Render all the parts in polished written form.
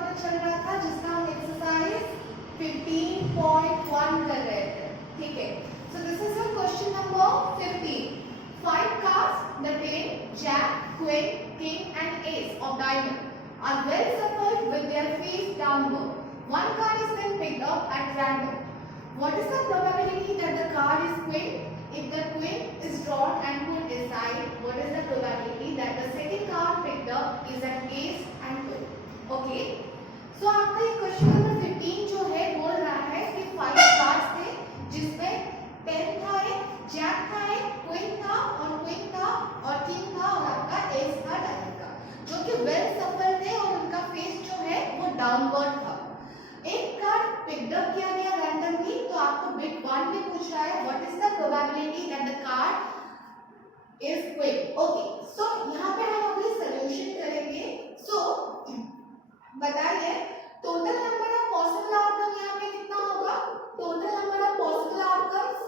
चैप्टर चल रहा था जिसका हम एक्सरसाइज 15.1 कर रहे थे, ठीक है। So this is your question number 15. 5 cards, the 10, jack, queen, king and ace of diamond are well shuffled with their face downward. One card is then picked up at random. What is the probability that the card is queen? If the queen is drawn and put aside, what is the probability that the second card picked up is an ace and queen? Okay. So आपका ये question number 15 जो है बोल रहा है कि 5 कार्ड्स थे जिसमें 10 था, एक जैक था, एक क्वीन था और किंग था और आपका एस था डायमंड का, जो कि वेल सफल थे और उनका फेस जो है वो डाउनवर्ड था। एक कार्ड पिक्ड अप किया गया रैंडमली, तो आपको बिट 1 में पूछ रहा है what is the probability that the card is queen. Okay, so यहाँ पे हम अभी सॉल्यूशन करेंगे। सो बताइए total number of possible outcome यहाँ पे कितना होगा? Total number of possible outcomes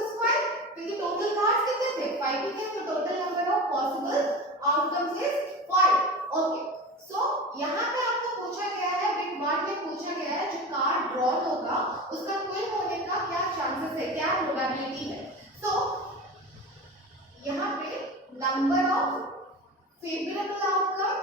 is 5, क्योंकि टोटल कार्ड्स कितने थे? 5 ही थे, तो total number of possible outcomes is 5। Okay, so यहाँ पे आपको पूछा गया है, बिट 1 में पूछा गया है जो कार्ड ड्रॉन होगा उसका क्वीन होने का क्या चांसेस है, क्या प्रोबेबिलिटी है। सो यहाँ पे नंबर ऑफ फेवरेबल आउटकम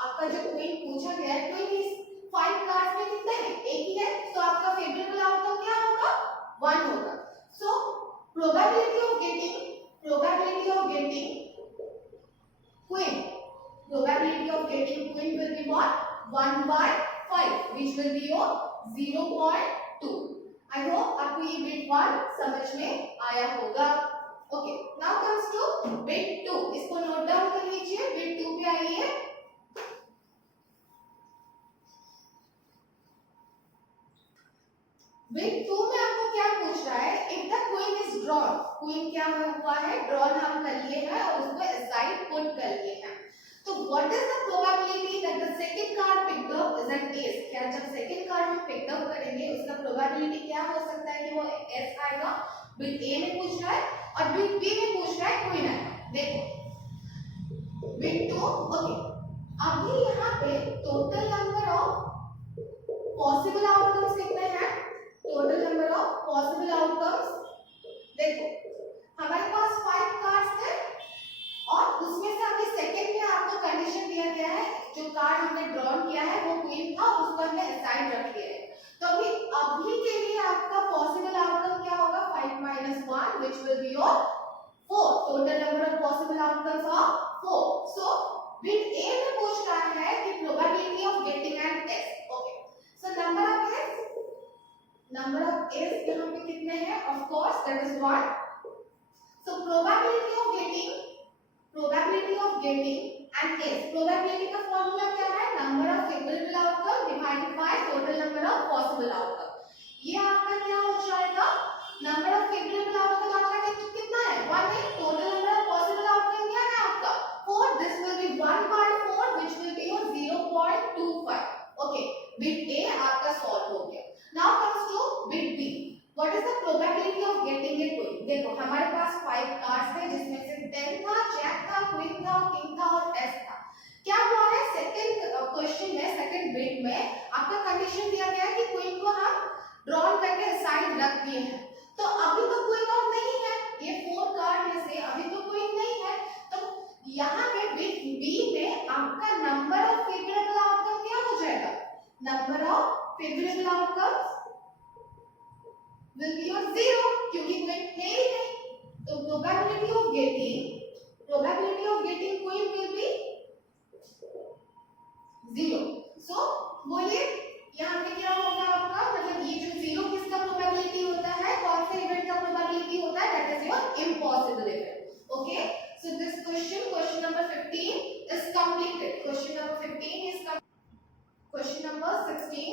आपका जो क्वीन पूछा गया है, क्वीन इस 5 कार्ड्स में कितने हैं? एक ही है, तो आपका फेवरेबल आउटकम क्या होगा? 1 होगा। सो probability of getting queen will be what? 1/5, which will be your 0.2. I hope आपको ये बिट 1 समझ में आया होगा। Okay, now comes to bit 2। इसको नोट डाउन कर लीजिए। बिट 2 पे आइए। बिट 2 में आपको क्या पूछ रहा है? If the queen is drawn, queen क्या हुआ है? ड्रॉन हम कर लिए हैं और उसको असाइड पुट कर लिए हैं। तो what is the probability that the second card picked up is an S? क्या जब सेकंड कार्ड हम पिक अप करेंगे उसका प्रोबेबिलिटी क्या हो सकता है कि वो एस आएगा? बिट ए में पूछ रहा है और बिट बी में पूछ रहा है क्वीन आएगा। देखो बिट 2। ओके, अभी यहाँ पे total number of possible outcomes कितने हैं? Total number of possible outcomes, देखो हमारे पास 5 कार्ड्स थे और उसमें से अभी सेकंड में आपको कंडीशन दिया गया है, जो कार्ड हमने ड्रॉन किया है वो क्वीन था, उसको हमने असाइड रख लिया है। तो अभी के लिए आपका पॉसिबल आउटकम क्या होगा? 5 - 1 which will be your 4. Total number of possible outcomes are 4. So bit A में पूछ रहा है कि probability of getting an ace. Okay, so number of ace यहाँ पे कितने हैं? Of course that is 1. So probability of getting an ace, probability का फॉर्मूला क्या है? Number of favourable outcome divided by total number of possible outcome. ये आपका क्या हो जाएगा? नंबर ऑफ फेवरेबल आउटकम आपका कितना है? 1 है। Total number of possible outcome क्या है आपका? 4. This will be 1/4 which will be your 0.25. Okay, bit A आपका सॉल्व हो गया। Now comes to bit B. What is the probability of getting a queen? देखो हमारे पास 5 कार्ड्स थे जिसमें से 10 था, जैक था, क्वीन था, किंग था और एस था। क्या हुआ है? सेकंड क्वेश्चन में, सेकंड बिट में आपका कंडीशन दिया गया है कि क्वीन को हम ड्रॉन करके साइड रख दिए हैं, तो अभी तो क्वीन और नहीं है। ये 4 कार्ड में से अभी तो क्वीन नहीं है, तो यहाँ पे बिट बी में आपका नंबर ऑफ फेवरेबल आउटकम क्या हो जाएगा? Number of favourable outcomes will be your 0, क्योंकि क्वीन है ही नहीं। तो probability of getting queen will be 0. so बोलिए यहाँ पे क्या होगा आपका? मतलब ये जो 0 किसका प्रोबेबिलिटी होता है? कौन से इवेंट का प्रोबेबिलिटी होता है? That is your impossible event. Okay, so this question number 15 is completed. Question number 16.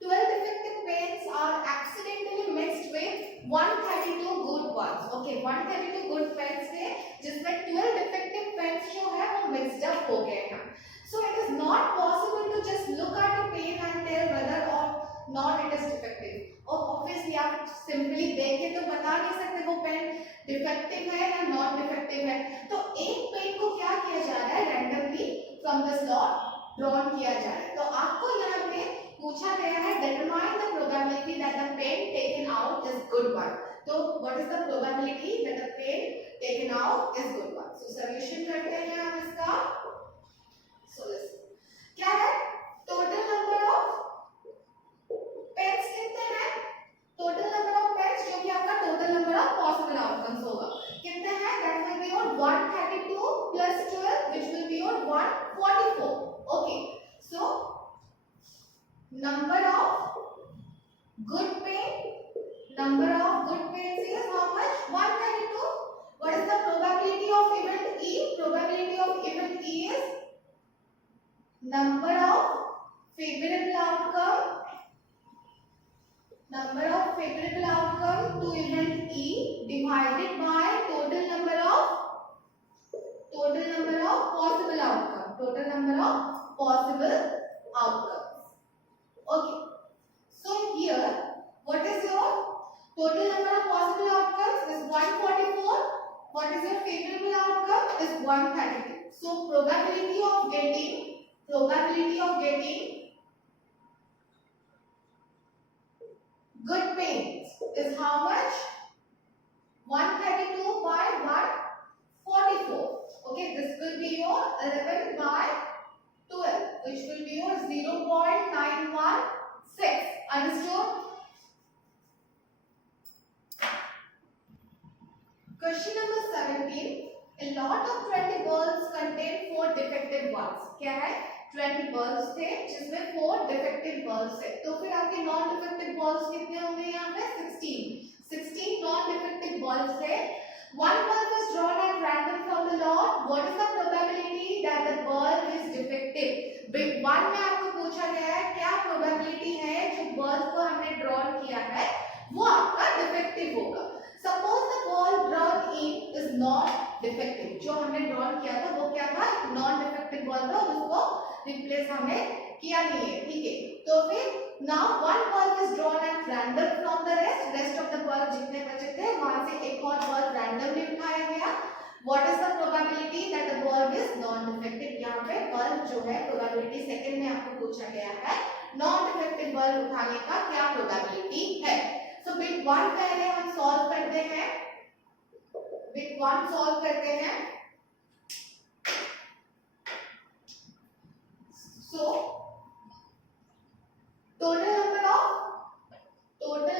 12 defective pens are accidentally mixed with 132 good ones. Okay, 132 good pens थे जिसमें 12 defective pens जो है वो mixed up हो गए हैं। So it is not possible to just look at a pen and tell whether or not it is defective. और obviously आप simply देख के तो बता नहीं सकते वो पेन डिफेक्टिव है या नॉन डिफेक्टिव है। तो एक पेन को क्या किया जा रहा है, randomly from the slot drawn किया जा रहा है। तो आपको यहाँ पे पूछा गया है determine the probability that the pen taken out is good one। तो what is the probability that the pen taken out is good one। so solution करते हैं हम इसका। so listen, क्या है total number of pens कितने हैं, total number of pens जो कि आपका total number of possible outcomes होगा कितने हैं, that will be on 132 plus 12 which will be on 144। okay, so number of good pens is how much, 132। what is the probability of event E, probability of event E is number of favorable outcome to event E divided by total number of possible outcomes। okay, so here what is your total number of possible outcomes is 144, what is your favorable outcome is 132। so probability of getting good pens is how much, 132 by 144। okay, this will be your 11 by 12 which will be your 0.916। understood? question number 17, a lot of 20 bulbs contain 4 defective bulbs। क्या है, 20 bulbs थे जिसमें 4 defective bulbs है। तो फिर आपके non defective bulbs कितने होंगे यहाँ पे, 16 नॉन डिफेक्टिव bulbs है। one bulb is drawn at random from the lot, what is the probability that the bulb is defective। Big 1 में आपको पूछा गया है क्या प्रोबेबिलिटी है जो बल्ब को हमने ड्रॉन किया है वो आपका डिफेक्टिव होगा। Suppose the bulb drawn in is not defective, जो हमने ड्रॉन किया था वो क्या था, नॉन डिफेक्टिव बल्ब था, उसको रिप्लेस हमने किया नहीं है, ठीक है। तो फिर now one bulb is drawn at random from the rest of the bulb जितने बचे थे वहां से एक और बल्ब रैंडमली उठाया गया। What is the probability that the bulb is non-defective। यहाँ पे बल्ब जो है प्रोबेबिलिटी सेकंड में आपको पूछा गया है नॉन डिफेक्टिव बल्ब उठाने का क्या प्रोबेबिलिटी है। सो बिट 1 पहले हम सॉल्व करते हैं, बिट 1 सॉल्व करते हैं। सो total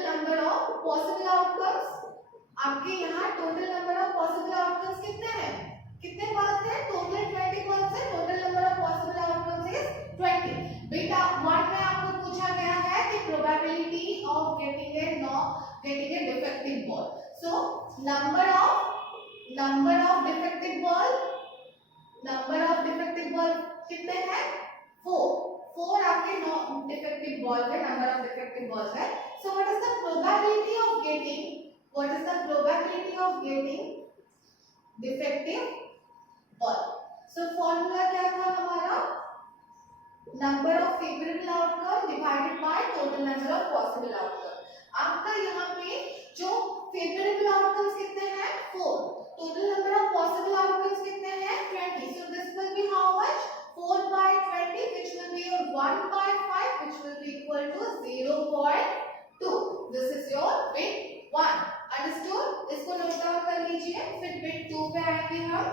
number of possible outcomes, आपके यहाँ total number of possible outcomes कितने हैं, कितने बल्ब हैं, टोटल 20 बल्ब है, total number of possible outcomes is 20। बेटा 1 में आपको पूछा गया है कि probability of getting A defective bulb. So number of defective bulb कितने हैं, 4 आपके डिफेक्टिव बल्ब है, नंबर ऑफ डिफेक्टिव बल्ब है। So what is the probability of getting defective bulb। so formula क्या था हमारा, number of favorable outcome divided by total number of possible outcome। आपका यहाँ पे जो favorable outcomes कितने हैं, 4, total number of possible outcomes कितने हैं, 20। so this will be how much, 4 by 20 which will be your 1 by 5 which will be equal to 0.2। this is your bit 1। अंडरस्टूड, इसको note down कर लीजिए। फिर बिट 2 पे आएंगे हम,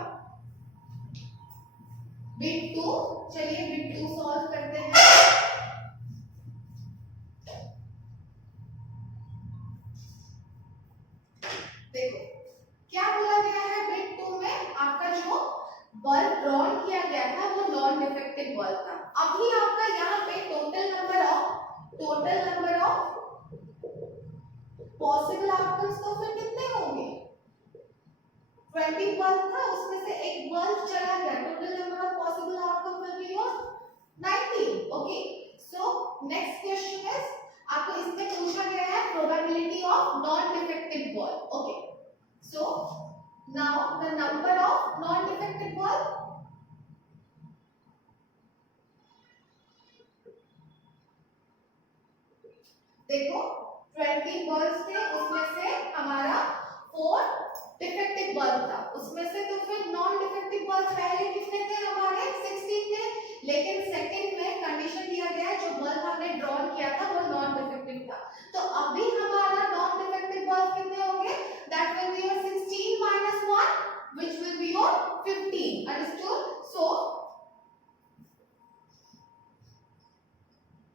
बिट 2, चलिए बिट 2 सॉल्व करते हैं। देखो क्या बोला गया है बिट 2 में, आपका जो बल्ब ड्रॉन किया गया था वो नॉन डिफेक्टिव बल्ब था। अभी आपका यहाँ पे total number of possible outcomes तो फिर कितने होंगे, 20 बल्ब था उसमें से एक बल्ब चला गया, total number of possible outcome will be your 19। Okay, so next question is, आपको इसमें पूछा गया है probability of non defective bulb. Okay, so now the number of non defective bulb, देखो 20 बल्ब्स थे उसमें से हमारा 4 डिफेक्टिव पहले कितने थे हमारे 16 थे, लेकिन सेकंड में कंडीशन दिया गया है जो बल्ब हमने ड्रॉन किया था वो नॉन डिफेक्टिव था, तो अभी हमारा नॉन डिफेक्टिव बल्ब कितने होंगे, दैट विल बी योर 16 minus 1 which will be your 15. Understood? So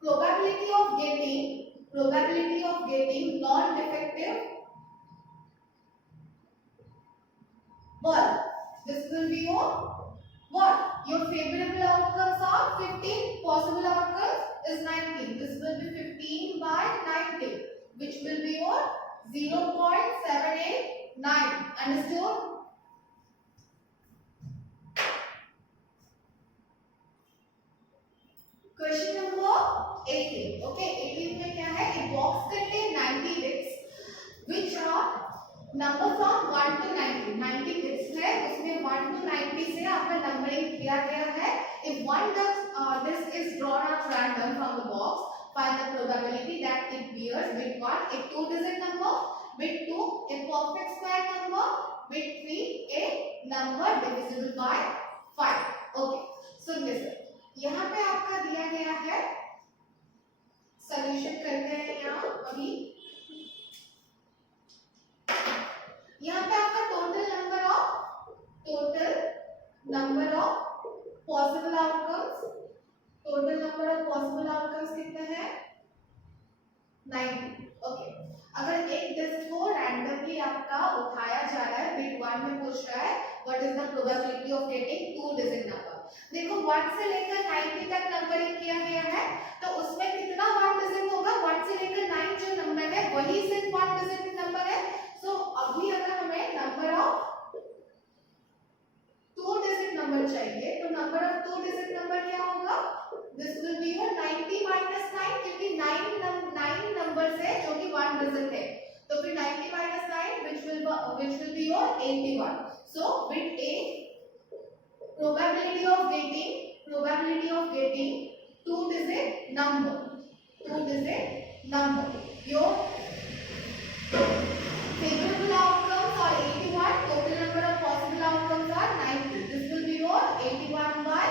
probability of getting non defective bulb, this will be your what, your favorable outcomes are 15, possible outcomes is 19, this will be 15 by 90 which will be your 0.789. Understood? Question number 18. Okay, 18 में क्या है, a box contain 90 bits which are number from 1 to 90. 90 bits है, उसमें 1 to 90 से आपका नंबरिंग किया गया है. If one this is drawn at random from the box, find the probability that it bears bit 1 a 2-digit number, bit 2 a perfect square number, bit 3 a number divisible by 5. Okay, so listen. यहाँ पे आपका दिया गया है, सॉल्यूशन करते हैं यहाँ अभी. यहाँ पे आपका total number of possible outcomes कितने हैं, 90. ओके, अगर एक डिस्क को रैंडमली आपका उठाया जा रहा है, बिट 1 में पूछ रहा है what is the probability of getting 2 digit number. देखो 1 से लेकर 90 तक नंबरिंग किया गया है, तो उसमें कितना 1 डिजिट होगा, 1 से लेकर 9 जो नंबर है वही सिर्फ 1 डिजिट नंबर है. सो अभी अगर हमें नंबर ऑफ 2 डिजिट नंबर चाहिए, तो नंबर ऑफ 2 डिजिट नंबर क्या होगा, दिस विल बी योर 90 minus 9, क्योंकि 9 नंबर है जो कि 1 डिजिट है, तो फिर 90 minus 9 which will be your 81. So bit A, probability of getting 2 digit number, your favorable outcomes are 81, total number of possible outcomes are 90. This will be your 81 by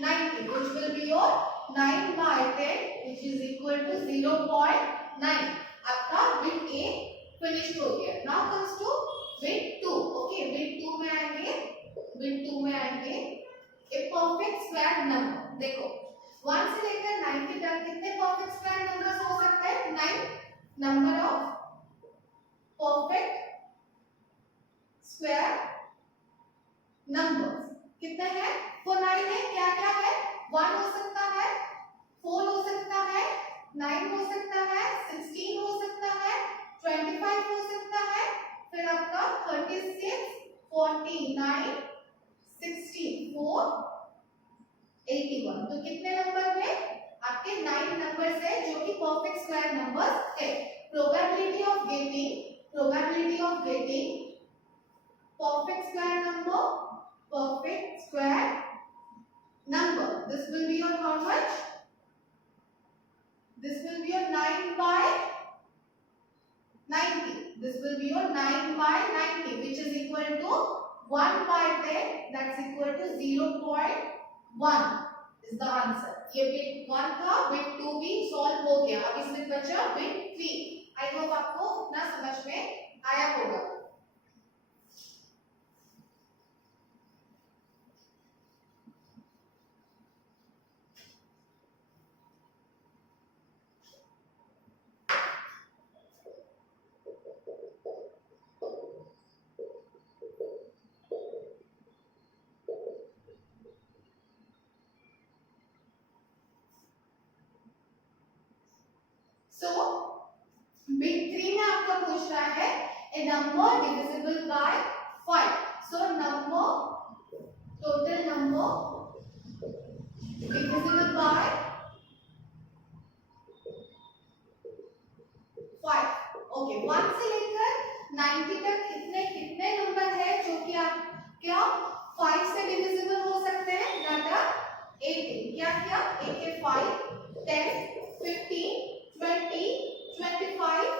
90 which will be your 9 by 10 which is equal to 0.9. आपका bit A finished हो गया. Now comes to bit 2. Okay, bit 2 में आएंगे a perfect square number. देखो 1 से लेकर 90 तक कितने perfect square numbers हो सकते हैं, 9 number of perfect square numbers कितने हैं, 4 9 है, क्या क्या है, 1 हो सकता है, 4 हो सकता है, 9 हो सकता है, 16 हो सकता है, 25 हो सकता है, फिर आपका 36 49 64 81. तो कितने नंबर हुए आपके, 9 नंबर्स है जो कि परफेक्ट स्क्वायर नंबर्स है. Probability of getting perfect square number, this will be your how much, this will be your 9 by 90, this will be your 9 by 90 which is equal to 1 by 10, that's equal to 0.1 is the answer. ये bit 1 था, bit 2 भी सॉल्व हो गया, अब इसमें बचा bit 3. I hope आपको ना समझ में आया होगा. So bit 3 में आपका पूछ रहा है a number divisible by 5. So total number divisible by 5. Okay, 1 से लेकर 90 तक कितने नंबर है जो कि आप क्या 5 से डिविजिबल हो सकते हैं, डाटा 18. क्या 5 10 15 20 25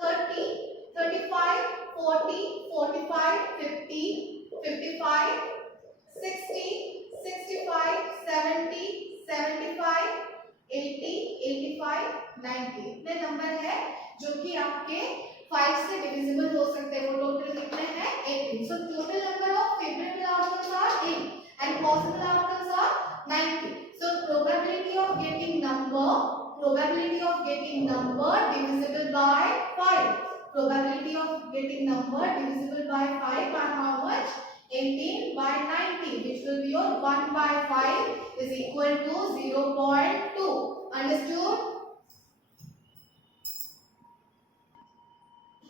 30 35 40 45 50 55 60 आपके 5 से डिविजिबल हो सकते हैं। वो टोटल कितने हैं 18। So total number of favourable outcomes are 8 and possible outcomes are 90. So probability of getting number divisible by 5. Probability of getting number divisible by 5 are how much? 18 by 90, which will be your 1 by 5 is equal to 0.2. Understood?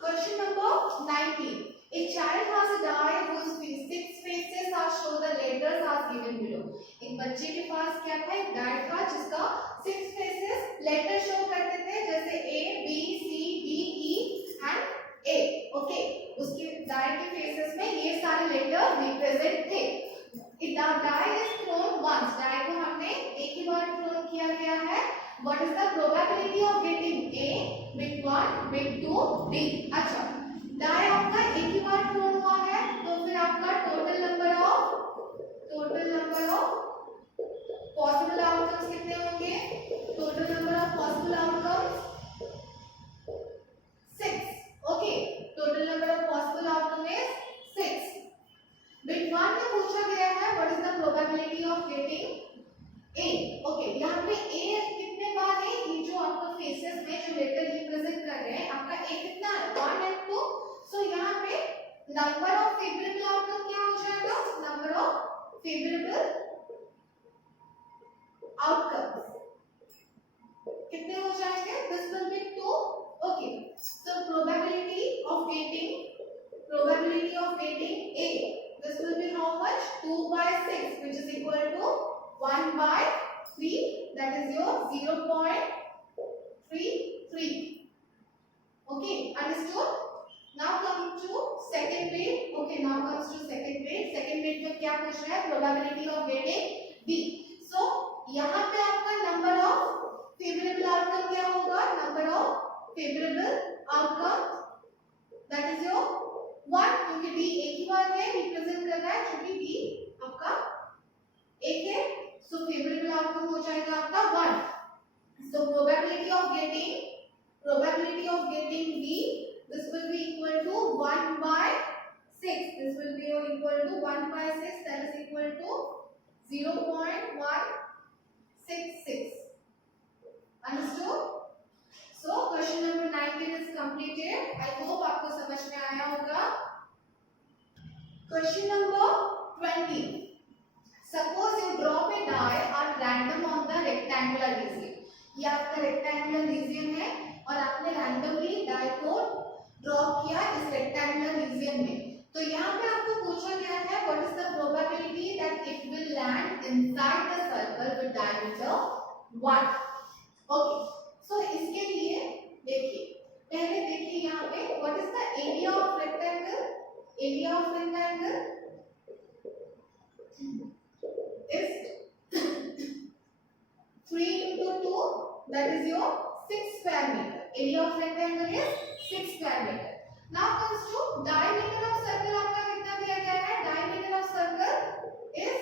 Question number 19. A child has a die whose 6 faces are shown. The letters are given below. एक बच्चे के पास क्या था? एक die था जिसका 6 faces letter show करते थे, जैसे A, B, C, D, E and A. Okay. उसके die के faces में ये सारे letter represent थे. If the die is thrown once, die को हमने एक ही बार thrown किया गया है. What is the probability of getting A, bit 1, bit 2, D? अच्छा, die आपका एक ही बार थ्रोन हुआ है, तो फिर आपका total number of possible outcomes कितने होंगे? Total number of possible outcomes 6. Okay, total number of possible outcome is 6. बिट 1 में पूछा गया है what is the probability of getting A. Okay, यहाँ पे A कितने बार है? ये जो आपका फेसेस में जो लेटर रिप्रेजेंट कर रहे हैं, आपका A कितना है? 1 and 2. सो यहाँ पे नंबर ऑफ फेवरेबल आउटकम क्या हो जाएगा? नंबर ऑफ फेवरेबल आउटकम्स कितने हो जाएंगे? This will B 2. ओके, so probability of getting A, this will be how much? 2 by 6, which is equal to 1 by 3, that is your 0.33. Okay, understood? Now come to second grade. Okay, now comes to second grade. Second grade में क्या पूछ रहा है? Probability of getting B. So यहाँ पे आपका number of favorable outcome क्या होगा? Number of favorable outcome, that is your 1, क्योंकि D एक ही बार है represent कर रहा है, क्योंकि D आपका एक है. So favorable outcome हो जाएगा आपका 1. So probability of getting B, this will be equal to 1 by 6. This will be equal to 1 by 6, that is equal to 0.166. Understood? So question number 19 is completed. I hope आपको समझ में आया होगा. Question number 20. Suppose you drop a die at random on the rectangular region. ये आपका rectangular region है और आपने randomly die को drop किया इस rectangular region में. तो यहाँ पे आपको पूछा गया है what is the probability that it will land inside the circle with diameter 1. Okay. So इसके लिए देखिए, पहले देखिए यहाँ पे what is the area of rectangle? Area of rectangle is 3 into 2, that is your 6 square meter. Area of rectangle is 6 square meter. Now comes to diameter of circle. आपका कितना दिया गया है? Diameter of circle is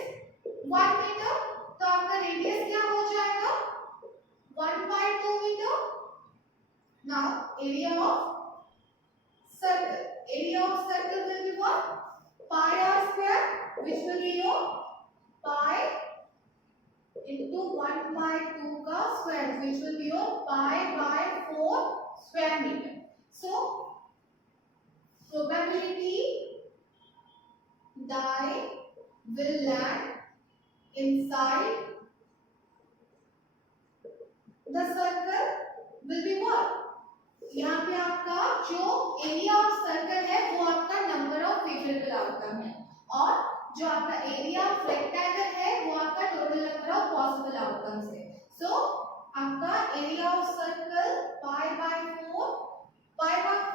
1 meter. तो आपका रेडियस क्या हो जाएगा? 1 by 2 meter. Now area of circle will be what? Pi r square, which will be your pi into 1 by 2 का square, which will be your pi by 4 square meter. So probability die will land inside the circle will be what? यहाँ पे आपका जो area of circle है वो आपका number of favourable outcome है, और जो आपका एरिया ऑफ रेक्टेंगल है वो आपका total number of possible outcomes है. सो आपका area of circle pi by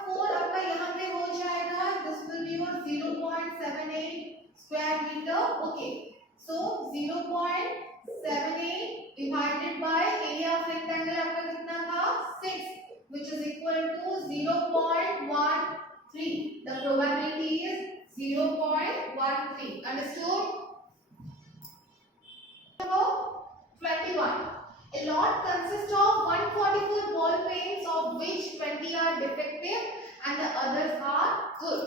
4 आपका यहाँ पे हो जाएगा. This will be your 0.78 square metre. Okay, so 0.78 divided by area of rectangle आपका कितना था? 6, which is equal to 0.13. The probability is 0.13. Understood? Number 21. A lot consists of 144 ball pens, of which 20 are defective and the others are good.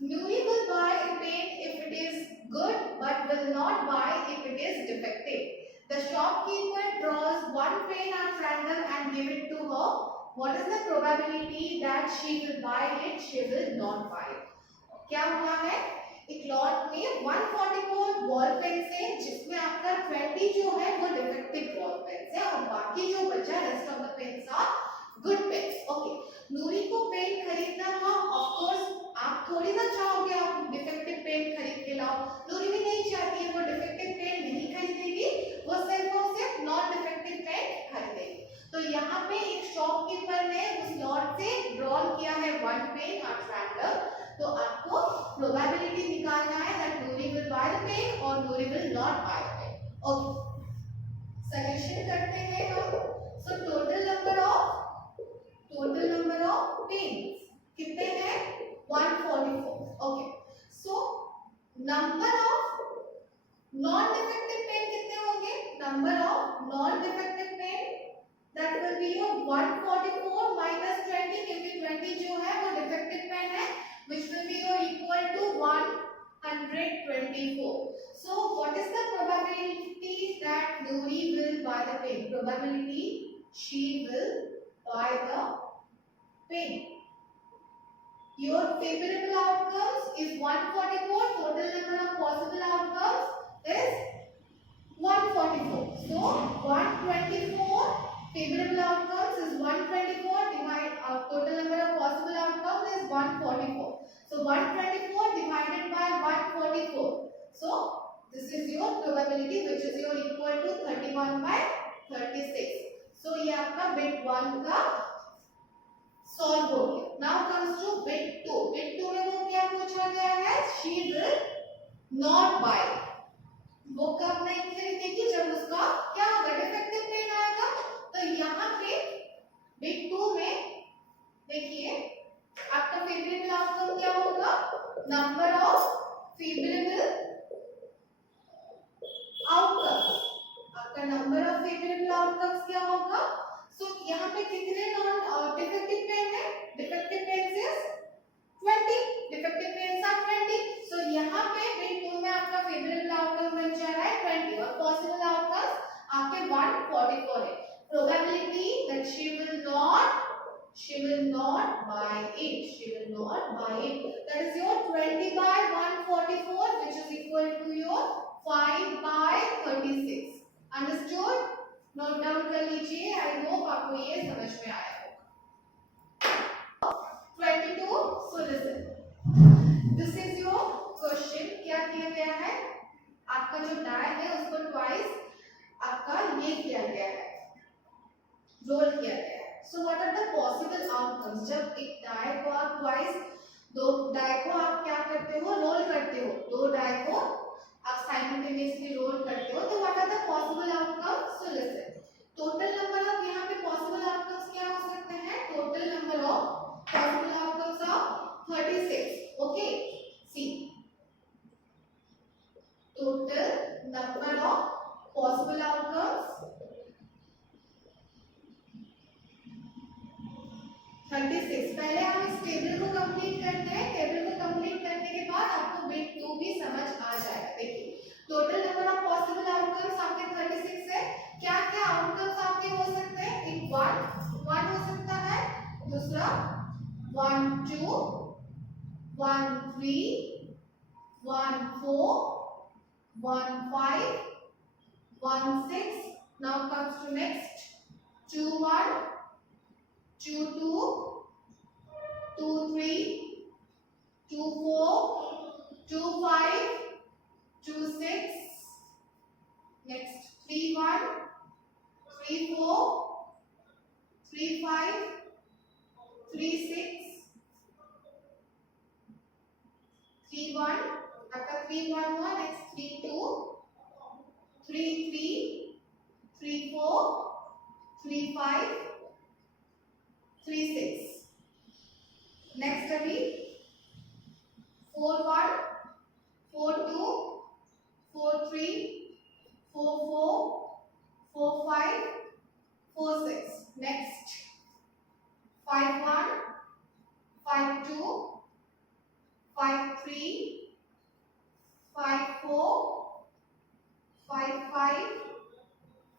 Nuri will buy a pen if it is good but will not buy if it is defective. The shopkeeper draws one pen at random and give it to her. What is the probability that she will buy it, she will not buy it? क्या हुआ है, एक लॉट में 144 ball pen है जिसमें आपका 20 जो है वो डिफेक्टिव बॉल पेन है और बाकी जो बचा rest of the pens are good pens. Okay, Noori को पेन खरीदना था. ऑफ कोर्स आप थोड़ी ना चाहोगे आप डिफेक्टिव पेन खरीद के लाओ. नूरी भी नहीं चाहती है, वो डिफेक्टिव पेन नहीं खरीदेगी, वो सिर्फ और सिर्फ नॉन डिफेक्टिव पेन खरीदेगी. तो यहाँ पे एक शॉपकीपर ने उस लॉट से ड्रॉ किया है वन पेन एट रैंडम. तो आपको प्रोबेबिलिटी निकालना है that Noori will buy the pen और Noori will not buy the pen. Okay, solution करते हैं हम. So total number of pens कितने हैं, 144. Okay, so number of non defective pen कितने होंगे, number of non defective pen that will be your 144 minus 20, क्योंकि 20 जो है वो डिफेक्टिव पेन है, which will be your equal to 124. So what is the probability that Nuri will buy the pen? Probability she will buy the pen. Your favorable outcomes is 144. Total number of possible outcomes is 144. So 124 favorable outcomes is 124 divide total number of possible outcomes is 144. So 124 divided by 144. So this is your probability which is your equal to 31 by 36. So ये आपका bit 1 का solve हो गया. Now comes to bit 2. Bit 2 में वो क्या पूछा गया है, she will not buy. वो कब नहीं खरीदेगी, जब उसका क्या होगा, डिफेक्टिव पेन आएगा. तो यहाँ पे बिट 2 में देखिए आपका फेवरेबल आउटकम क्या होगा, नंबर ऑफ फेवरेबल आउटकम्स. आपका नंबर ऑफ फेवरेबल आउटकम्स क्या होगा. सो यहाँ पे कितने नॉन डिफेक्टिव पेन है, defective pen is 20, defective pen are 20. So यहाँ पे बिट 2 में आपका फेवरेबल आउटकम बन जा रहा है 20 और पॉसिबल आउटकम्स आपके 144 है. Probability that she will not buy it. She will not buy it. That is your 20 by 144, which is equal to your 5 by 36. Understood? Note down कर लीजिए. I hope आपको ये समझ में आया होगा. 22. So listen. This is your question. क्या किया गया है, आपका जो die है उसको twice आपका ये किया गया है, रोल किया गया है. So what are the possible outcomes, जब एक डाई को आप ट्वाइस, दो डाई को आप क्या करते हो, रोल करते हो, दो डाई को आप साइमल्टेनियसली रोल करते हो, तो what are the possible outcomes. So listen, total number of यहाँ पे पॉसिबल आउटकम्स क्या हो सकते हैं, total number of possible outcomes of 36. Okay, see total number of possible outcomes 36. पहले हम इस टेबल को कंप्लीट करते हैं. टेबल को कंप्लीट करने के बाद आपको बिट 2 भी समझ आ जाएगा. देखिए total number of possible outcomes आपके 36 है. क्या क्या आउटकम्स आपके हो सकते हैं, एक 1 हो सकता है, दूसरा 1 2 1 3 1 4 1 5 1 6. Now comes to next 2 1 2 2 2 3 2 4 2 5 2 6. Next 3 1 3 4 3 5 3 6 3 1. आपका 3 1 हुआ. नेक्स्ट 3 2 3 3 3 4 3 5 3 6. नेक्स्ट अभी 4 1 4 2 4 3 4 4 4 5 3, 5, 4, 5, 5,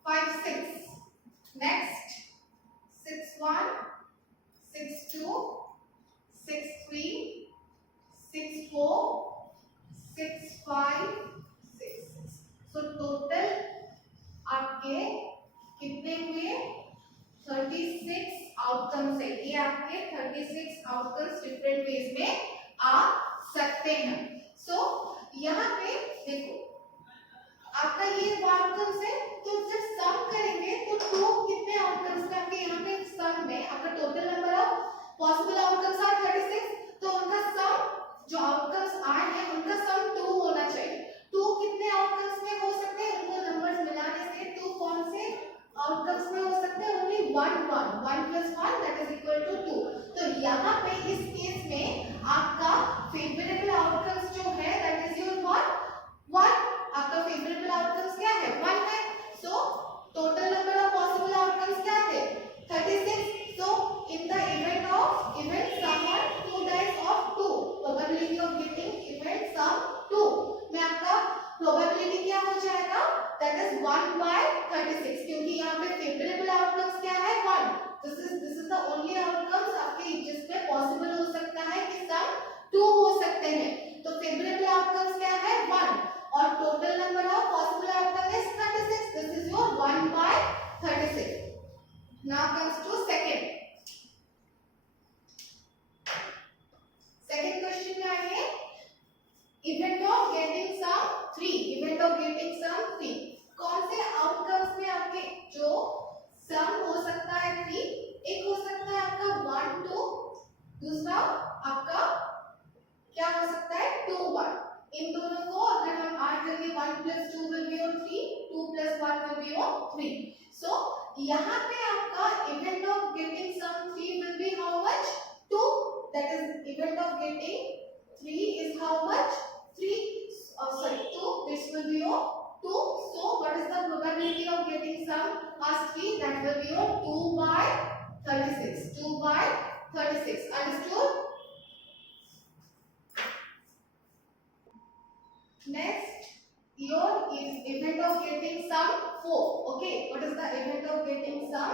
5, 6. Next, 6, 1, 6, 2, 6, 3, 6, 4, 6, 5, 6, 6. So total आपके कितने हुए? 36 आउटकम्स है। ये आपके 36 आउटकम्स डिफरेंट वेज में आ सकते हैं। सो यहाँ पे देखो आपका ये आउटकम्स है, तो जब सम करेंगे तो टू कितने आउटकम्स का आपके यहाँ पे सम में आपका total number of possible outcomes are 36, तो उनका सम जो आउटकम्स आए हैं उनका सम 2 होना चाहिए। 2 कितने आउटकम्स में हो सकते हैं? उनको नंबर्स मिलाने से 2 कौन से आउटकम्स में हो सकते हैं? Only 1 1 1 + 1 that is equal to 2। तो यहाँ पे इस केस में आपका फेवरेबल आउटकम्स जो है दैट इज योर व्हाट 1। आपका फेवरेबल आउटकम्स क्या है? 1 है। So total number of possible outcomes क्या थे? 36। So in the event someone who dies of 2, probability of getting event sum 2 में आपका probability क्या हो जाएगा? That is 1/36, क्योंकि यहाँ पे favorable outcomes क्या है? 1। This is the only outcomes आपके जिसमें possible हो सकता है कि sum 2 हो सकते हैं। तो favorable outcomes क्या है? 1 और total number of possible outcome is 36. This is your 1/36. Now comes to second question में आइए। इवेंट ऑफ गेटिंग सम 3 कौन से आउटकम्स में आपके जो सम हो सकता है 3? एक हो सकता है आपका 1 2, दूसरा आपका क्या हो सकता है 2 1। इन दोनों को अगर हम ऐड करेंगे 1 + 2 will be on 3, 2 + 1 will be on 3। सो यहाँ पे आपका event of getting sum 3 will be how much? 2। That is event of getting 3 is how much? 3 2, this will be your 2. So what is the probability of getting sum as 3? That will be your 2/36. 2/36. Understood? Next, your is event of getting sum 4. Okay, what is the event of getting sum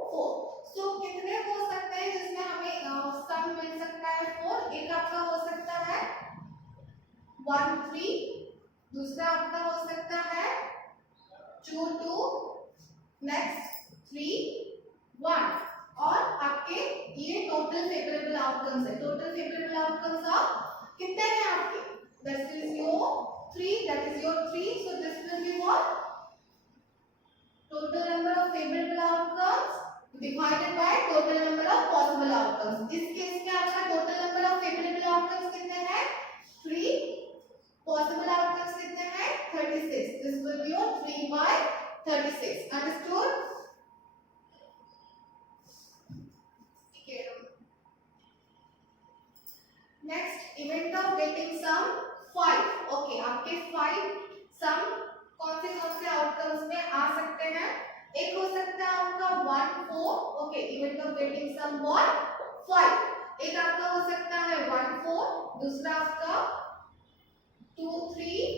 4? So कितने हो सकते हैं जिसमें हमें सम मिल सकता है 4? एक आपका हो सकता है 1 3, दूसरा आपका हो सकता है 2 2, नेक्स्ट 3 1 और आपके ये टोटल फेवरेबल आउटकम्स है। टोटल फेवरेबल आउटकम्स आप कितने हैं आपके? That is your 3, that is your 3. So this will be what? Total number of favorable outcomes divided by total number of possible outcomes. इस केस में आपका total number of favorable outcomes कितने हैं? 3. Possible outcomes कितने हैं? 36. This will be your 3/36. Understood? Next, event of getting sum 5. Okay, आपके 5 sum कौन से आउटकम्स में आ सकते हैं? एक हो सकता है आपका 1 4। Okay, event of getting sum 1 5। एक आपका हो सकता है 1 4, दूसरा आपका 2 3,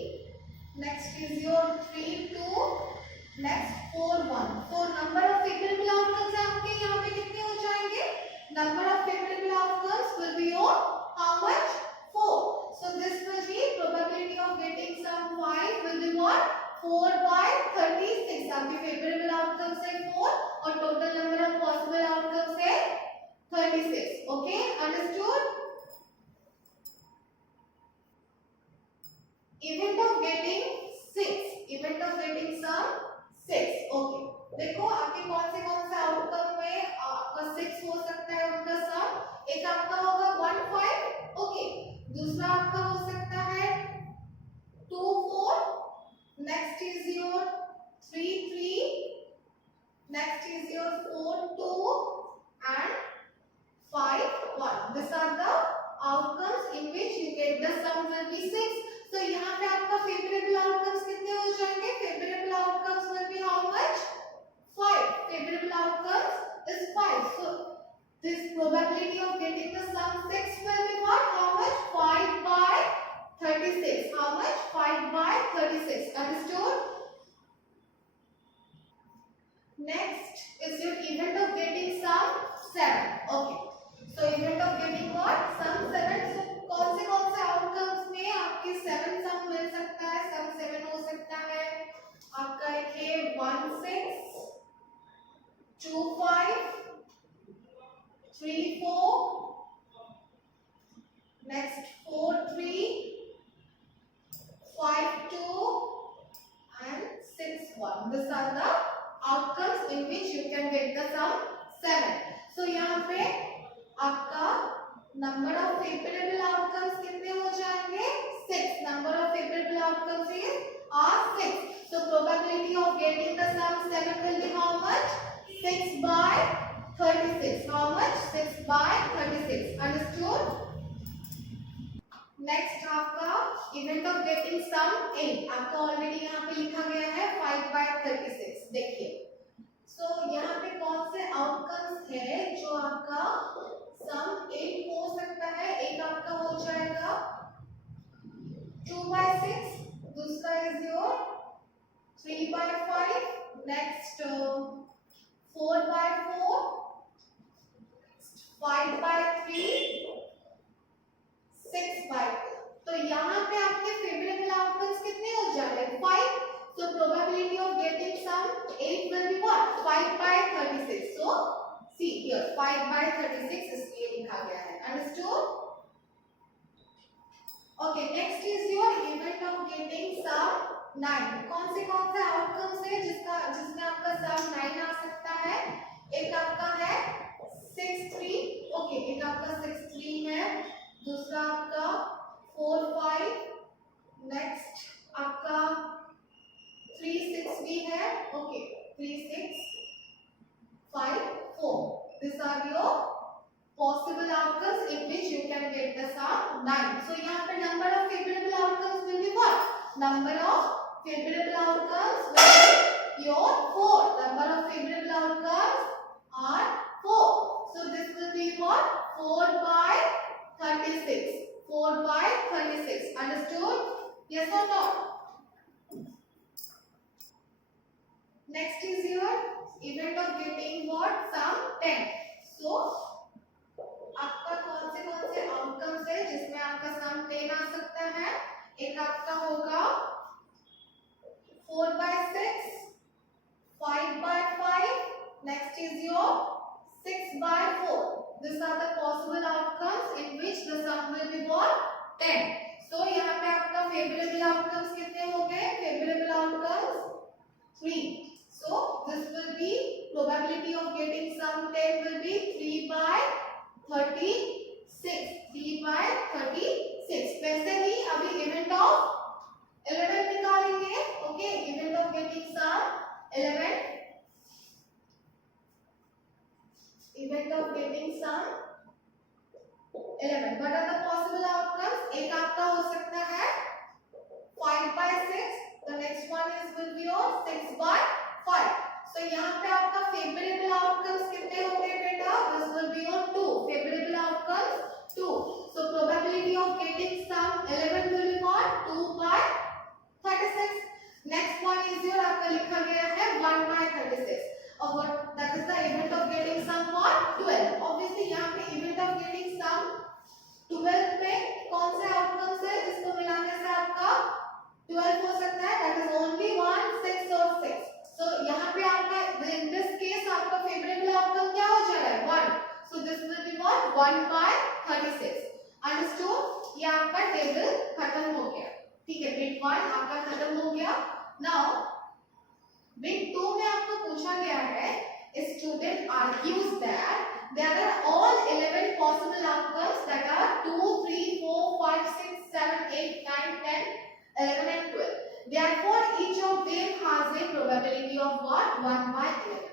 नेक्स्ट इज योर 3 2, नेक्स्ट 4 1। तो नंबर ऑफ फेवरेबल आउटकम्स आपके यहाँ पे कितने हो जाएंगे? Number of favourable outcomes will be your how much? 4. So this will be probability of getting sum 5 will be what? 4/36. आपके favorable outcomes है 4 और total number of possible outcomes है 36. Okay, understood? Event of getting 6. Event of getting sum 6. Okay. देखो आपके कौन से आउटकम में आपका 6 हो सकता है उनका सम? एक आपका होगा 1 5। ओके, दूसरा आपका हो सकता है 2 4, next is your 3 3, next is your 4 2 and 5 1. These are the outcomes in which you get the sum will be 6. So यहाँ पे आपका favorable outcomes कितने हो जाएंगे? Favorable outcomes will be how much? 5. Favorable outcomes is 5. So this probability of getting the sum 6 will be what? How much? 5/6. Of favourable outcomes कितने हो जाएंगे? 6. Number of favourable outcomes are 6. So probability of getting the sum 7 will be how much? 6 by 36. How much? 6 by 36. Understood? Next आपका event of getting सम 8 आपका ऑलरेडी यहाँ पे लिखा गया है 5 by 36. देखिए सो यहाँ पे कौन से आउटकम्स है जो आपका सम 8 हो सकता है? एक आपका हो जाएगा 2 by 6, दूसरा इज योर 3 by 5, नेक्स्ट 4 by 4, 5 by 3, 6 by 2. तो यहाँ पे आपके फेवरेबल आउटकम्स कितने हो जाएंगे? 5. So probability of getting sum 8 will be what? 5 by 36. So see here 5 by 36 इसलिए लिखा गया है. Understood? Okay, next is your event of getting sum 9. कौन से आउटकम्स है जिसमें आपका sum 9 आ सकता है? एक आपका है 6 3. ओके, एक आपका 6 3 है, दूसरा आपका 4 5, नेक्स्ट आपका 3 6 भी है. ओके, 3 6 5 4. These are your possible outcomes in which you can get the sum 9. So यहाँ पे number of favorable outcomes will be what? Number of favorable outcomes will be your 4. Number of favorable outcomes are 4. So this will be what? 4 by 36. 4 by 36. Understood? Yes or no? Next is your event of getting what? Sum 10. So आपका कौन से आउटकम्स है जिसमें आपका सम 10 आ सकता है? एक आपका होगा 4 by 6, 5 by 5, next is your 6 by 4. These are the possible outcomes in which the sum will be what? 10. So यहाँ पे आपका favorable outcomes कितने हो गए? Favorable outcomes 3. So this will be probability of getting sum 10 will be 3 by 36. 3 by 36. वैसे ही अभी event of 11 निकालेंगे. Okay, event of getting sum 11. Event of getting sum 11. What are the possible outcomes? एक आपका हो सकता है 5 by 6. The next one is will be your 6 by 5. So यहाँ पे आपका favorable outcomes कितने होंगे बेटा? This will be your 2. Favorable outcomes 2. So probability of getting sum 11 will be what? 2 by 36. Next one is your आपका लिखा गया है 1 by 36. और what that is the event of getting sum for 12. Obviously यहाँ पे event of getting sum 12 में कौन से outcomes है जिसको मिलाने से आपका 12 हो सकता है? That is only 1 6 और 6. So यहाँ पे आपका in this case आपका favorable outcome क्या हो जाएगा? 1. So this will be what? 1 by 36. Understood? ये आपका टेबल खत्म हो गया. ठीक है, bit 1 आपका खत्म हो गया. Now bit 2 में आपको पूछा गया है, student argues that there are all 11 possible outcomes that are 2 3 4 5 6 7 8 9 10 11 and 12. Therefore each of them has a probability of what? 1 by 11.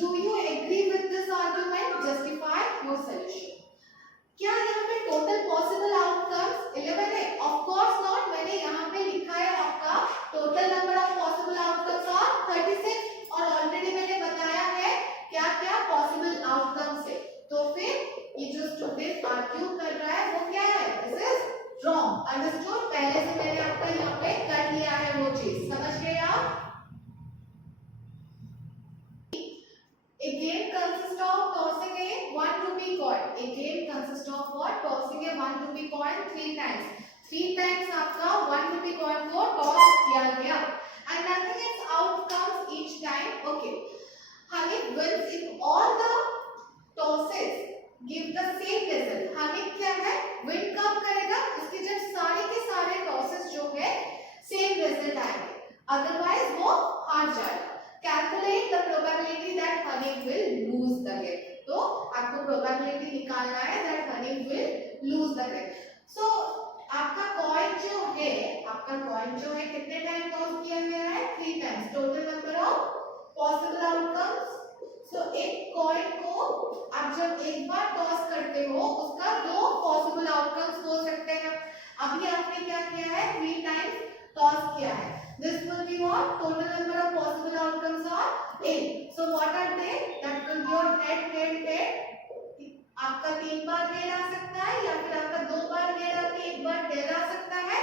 Do you agree with this argument? Justify your solution. क्या यहाँ पे total possible outcomes 11 है? Of course not. मैंने यहाँ पे लिखा है आपका total number of possible outcomes are 36 और already मैंने बताया है क्या क्या possible outcomes है. तो फिर ये जो student argue कर रहा है वो क्या है? This is wrong. Understood? पहले से मैंने आपका यहाँ पे कर लिया है वो चीज. समझ गए आप? A game consists of tossing a 1 rupee coin. A game consists of what? Tossing a 1 rupee coin 3 times. 3 times आपका 1 rupee coin को toss किया गया. And nothing else outcomes each time. Okay. Honey wins if all the tosses give the same result. Honey क्या है? Win कब करेगा? इसके जब सारे के सारे tosses जो है same result आएंगे. Otherwise वो हार जाएगा. Calculate the probability that honey will lose the game. तो आपको probability निकालना है that honey will lose the game. So आपका कॉइन जो है कितने टाइम टॉस किया गया है? 3 times. Total number of possible outcomes. So एक कॉइन को आप जब एक बार टॉस करते हो उसका 2 पॉसिबल आउटकम्स हो सकते हैं. अभी आपने क्या किया है? 3 टाइम्स टॉस किया है. This will be what? Total number of possible outcomes are 8. So what are they? That will be your head. आपका 3 बार हेड आ सकता है या फिर आपका 2 बार हेड आके 1 बार टेल आ सकता है.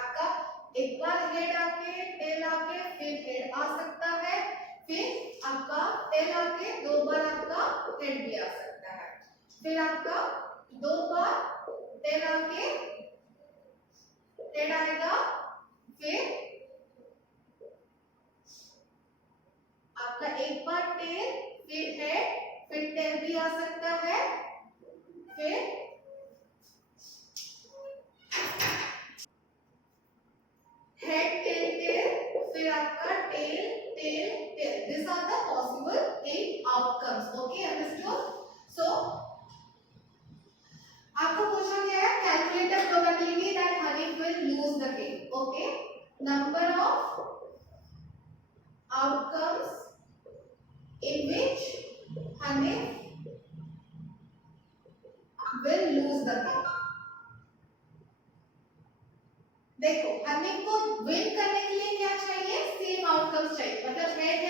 आपका 1 बार हेड आके टेल आके फिर हेड आ सकता है. फिर आपका टेल आके 2 बार आपका हेड भी आ सकता है. फिर आपका 2 बार टेल आके हेड आएगा. फिर आपका 1 बार टेल फिर हेड फिर टेल भी आ सकता है. फिर हेड टेल फिर आपका tail. This are the possible 8 outcomes. Okay, understood. So आपको पूछा गया है calculate the probability that Hani will lose the game. Okay, number of outcomes in which Hanif will lose the game. देखो हनीफ को विन करने के लिए क्या चाहिए? सेम आउटकम्स चाहिए. मतलब हेड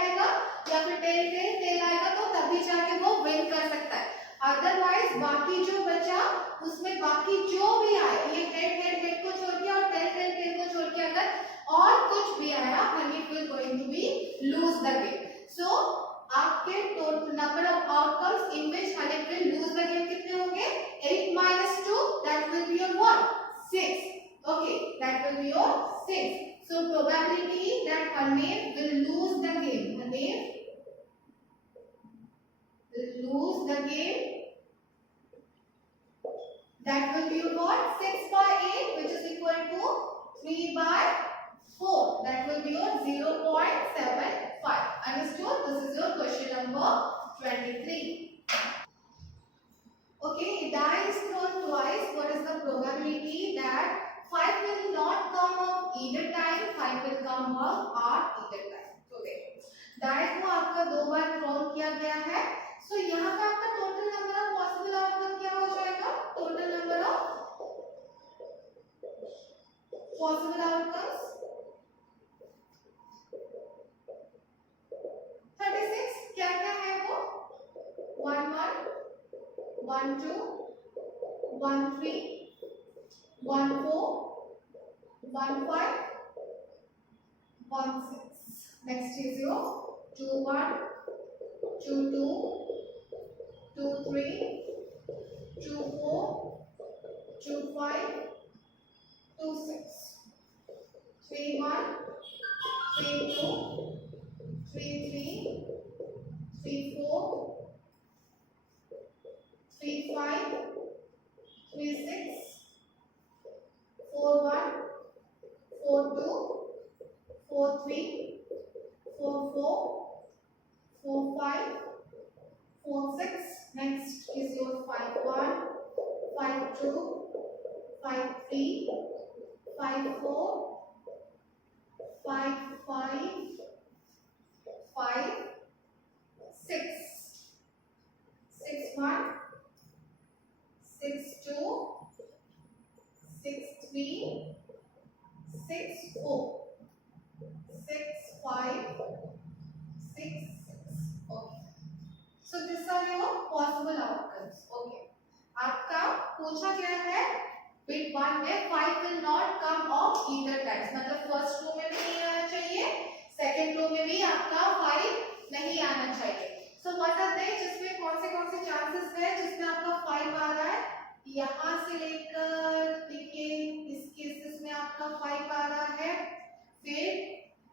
आएगा या फिर टेल आएगा तो तभी जाके वो विन कर सकता है. अदरवाइज बाकी जो बचा उसमें बाकी जो भी आए, ये हेड को छोड़ के और टेल को छोड़ के अगर और कुछ भी आया, Hanif will going to be lose the game. So आपके total number of outcomes in which Hanif will lose the game कितने होंगे? 8 - 2 that will be your what? 6. Okay, that will be your 6. So probability that Hanif will lose the game. Hanif will lose the game. That will be your what? 6/8, which is equal to 3/4. That will be your 0.75. Understood? This is your question number 23. Okay, die is thrown twice. What is the probability that 5 will not come of either time, 5 will come of either time. Okay, die को आपका 2 बार थ्रोन किया गया है. सो यहाँ का आपका total number of possible outcome क्या हो जाएगा? Total number of possible outcomes 36. क्या क्या है वो? 1 1 1 2 1 3 1 4 1 5 1 6. Next is your 2 1 2 2 2 3 2 4 2 5 2 6 3 1 3 2 3 3 3 4 3 5 3 6 4 1 4 2 4 3 4 4 4 5 4 6. Next is your 5 1 5 2 5 3 5 4 5 5 5 6 6 1 6 2 6 3 6 4 6 5 6 6. Okay, so these are your possible outcomes. Okay, आपका पूछा गया है बिट 1 में 5 will not come of either types. मतलब फर्स्ट रो में भी नहीं आना चाहिए, सेकंड रो में भी आपका 5 नहीं आना चाहिए. So what are they? जिसमें कौन से चांसेस है जिसमें आपका 5 आ रहा है? यहाँ से लेकर देखिए इस केसेस में आपका 5 आ रहा है. फिर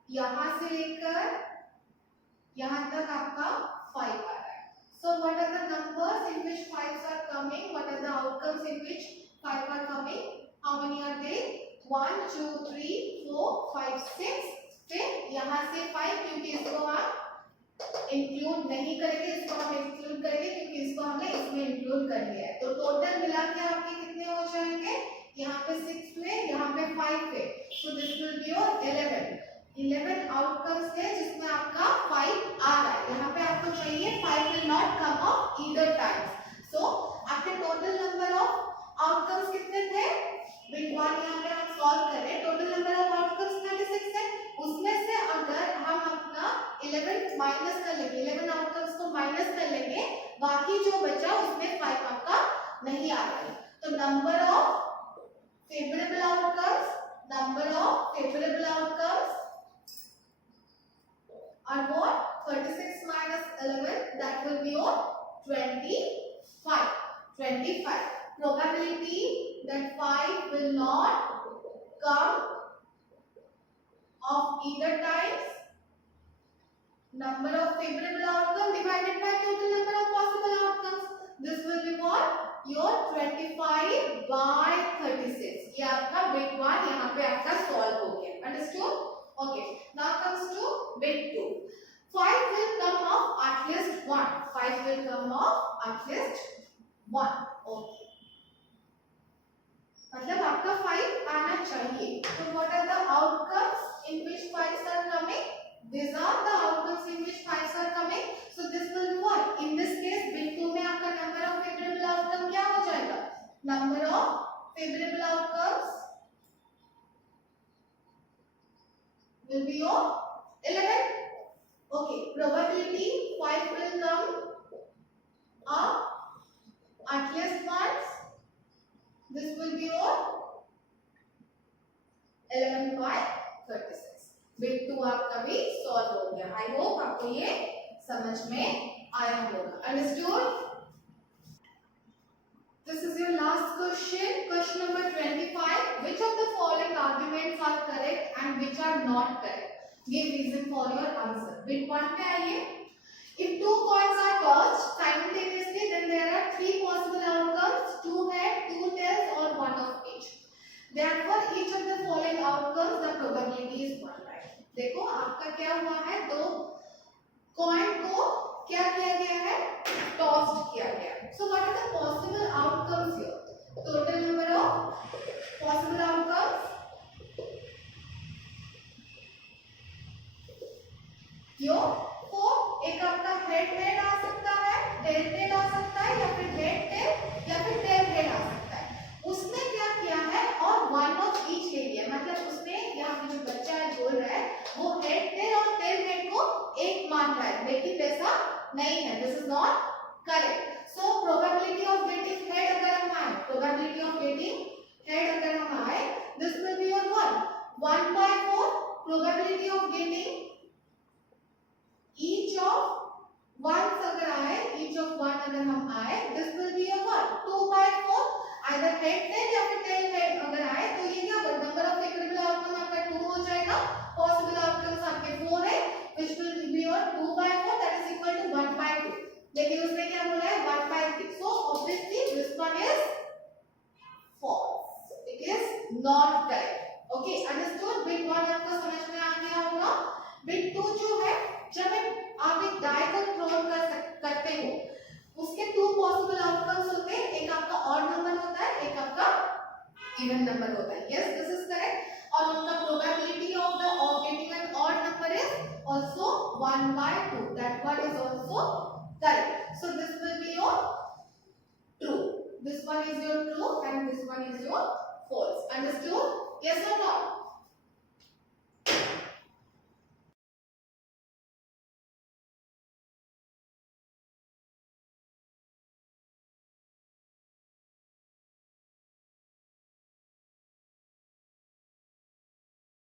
यहाँ से लेकर यहाँ तक आपका 5 आ रहा है. So what are the numbers in which 5s are coming? What are the outcomes in which 5 are coming? How many are they? 1 2 3 4 5 6. फिर यहाँ से 5 क्योंकि इसको आप इंक्लूड नहीं करेंगे, इसको हम एक्सक्लूड करेंगे क्योंकि इसको हमने इसमें इंक्लूड कर लिया है। तो टोटल मिला के आपके कितने हो जाएंगे, यहाँ पे 6 हुए, यहाँ पे 5 हुए, so this will be your 11 आउटकम्स है जिसमें आपका 5 आ रहा है। यहाँ पे आपको चाहिए 5 will not come off either times. So आपके टोटल नंबर ऑफ आउटकम्स कितने थे, बिट 1 यहाँ पे हम सॉल्व कर रहे हैं, टोटल नंबर ऑफ आउटकम्स 36 है, उसमें से अगर हम अपना 11 माइनस कर लेंगे, 11 आउटकम्स को माइनस कर लेंगे, बाकी जो बचा उसमें 5 आपका नहीं आ रहा है। तो number of favorable outcomes are what, 36 minus 11, that will be your 25. Probability that 5 will not come of either times, number of favorable outcomes divided by total number of possible outcomes, this will be what, your 25 by 36. ये आपका bit 1 यहाँ पे आपका solve हो गया, understood? Okay, now comes to bit 2. 5 will come off at least 1. 5 will come off at least 1. Okay. मतलब आपका 5 आना चाहिए. So what are the outcomes in which 5s are coming? These are the outcomes in which 5s are coming. So this will be what? In this case, bit 2 में आपका number of favorable outcome क्या हो जाएगा? Number of favorable outcomes will be your 11. Okay, probability 5 will come up at least once. This will be your 11 by 36. बिट 2 आपका भी सॉल्व हो गया। I hope आपको ये समझ में आया होगा। Understood? This is your last question, question number 25. Which of the following arguments are correct and which are not correct? Give reason for your answer. Bit 1 पे आइए। If two coins are tossed simultaneously, then there are 3 possible outcomes: 2 heads, 2 tails, or 1 of each. Therefore, each of the following outcomes, the probability is 1, right? देखो आपका क्या हुआ है, दो कॉइन को क्या किया गया है, टॉस्ड किया गया है. So what are the possible outcomes here? Total number of possible outcomes, यो 4. एक आपका हेड हेड आ सकता है, टेल टेल आ सकता है, या फिर हेड टेल या फिर टेल हेड आ सकता है. उसने क्या किया है, और 1 ऑफ ईच ले लिया, मतलब उसने यहाँ पे जो बच्चा है बोल रहा है वो हेड टेल और टेल हेड को एक मान रहा है, लेकिन वैसा नहीं है. This is not correct. So probability of getting head अगर हम आए, प्रोबेबिलिटी ऑफ गेटिंग हेड अगर हम आए, दिस विल बी योर 1 by 4. Probability of getting each of 1 अगर आए, each of 1 अगर हम आए, this will be a what, 2 by 4. either head tail या फिर tail head अगर आए तो ये क्या होगा, number of favorable outcome आपका 2 हो जाएगा, possible outcomes आपके 4 है, which will be your 2 by 4, that is equal to 1 by 2. लेकिन उसने क्या बोला है, 1 by 3. so obviously this one is false, it is not correct. okay, understood? bit 1 आपको समझ में आ गया होगा. bit 2 जो है, जब आप एक डाई को थ्रो करते हो, उसके 2 पॉसिबल आउटकम्स होते हैं, एक आपका ऑड नंबर होता है, एक आपका इवन नंबर होता है. Yes, this is correct. और उनका probability of the getting an odd number is also 1 by 2. That one is also correct. So this will be your true, this one is your true and this one is your false. understood? yes or not?